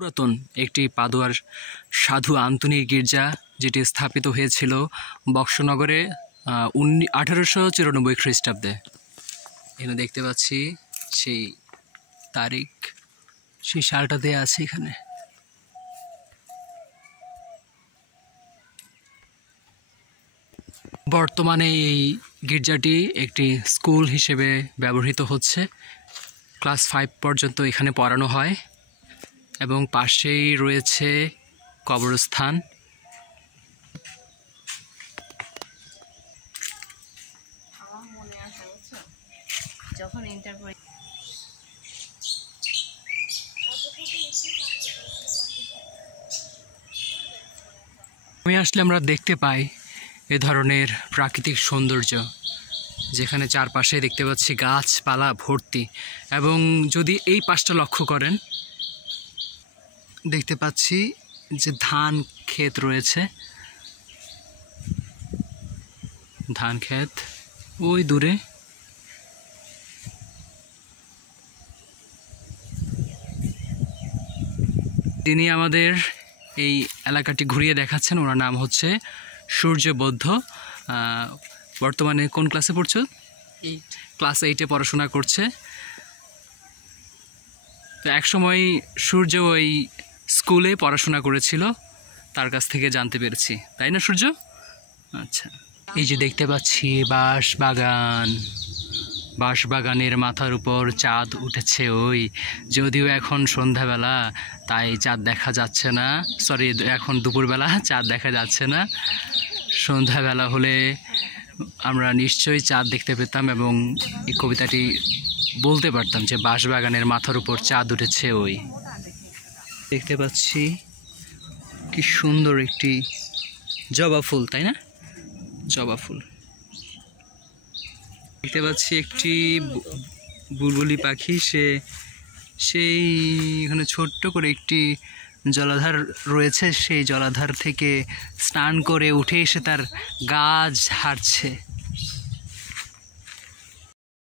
পুরাতন একটি পাদুয়ার সাধু আন্তোনি গির্জা, যেটি স্থাপিত হয়েছিল বক্সনগরে 1894 খ্রিস্টাব্দে। এখানে দেখতে পাচ্ছি সেই তারিখ, সেই সালটা দেয়া আছে এখানে। বর্তমানে এই গির্জাটি একটি স্কুল হিসেবে ব্যবহৃত হচ্ছে। ক্লাস 5 পর্যন্ত এখানে পড়ানো হয় এবং পাশেই রয়েছে কবরস্থান। আমি আসলে আমরা দেখতে পাই এ ধরনের প্রাকৃতিক সৌন্দর্য, যেখানে চারপাশে দেখতে পাচ্ছি গাছপালা ভর্তি, এবং যদি এই পাশটা লক্ষ্য করেন দেখতে পাচ্ছি যে ধান ক্ষেত রয়েছে, ধান ক্ষেত ওই দূরে। তিনি আমাদের এই এলাকাটি ঘুরিয়ে দেখাচ্ছেন, ওনার নাম হচ্ছে সূর্য বৌদ্ধ। বর্তমানে কোন ক্লাসে পড়ছো? ক্লাস 8-এ পড়াশোনা করছে। তো একসময় সূর্য ওই স্কুলে পড়াশোনা করেছিল, তার কাছ থেকে জানতে পেরেছি, তাই না সূর্য? আচ্ছা, এই যে দেখতে পাচ্ছি বাঁশবাগানের মাথার উপর চাঁদ উঠেছে ওই, যদিও এখন সন্ধ্যাবেলা তাই চাঁদ দেখা যাচ্ছে না, সরি এখন দুপুরবেলা চাঁদ দেখা যাচ্ছে না। সন্ধ্যাবেলা হলে আমরা নিশ্চয়ই চাঁদ দেখতে পেতাম এবং এই কবিতাটি বলতে পারতাম যে বাঁশবাগানের মাথার উপর চাঁদ উঠেছে ওই। দেখতে পাচ্ছি কি সুন্দর একটি জবা ফুল, তাই না? জবা ফুল দেখতে পাচ্ছি। একটি বুলবুলি পাখি, সেই এখানে ছোট্ট করে একটি জলাধার রয়েছে, সেই জলাধার থেকে স্নান করে উঠে এসে তার গা ঝাড়ছে।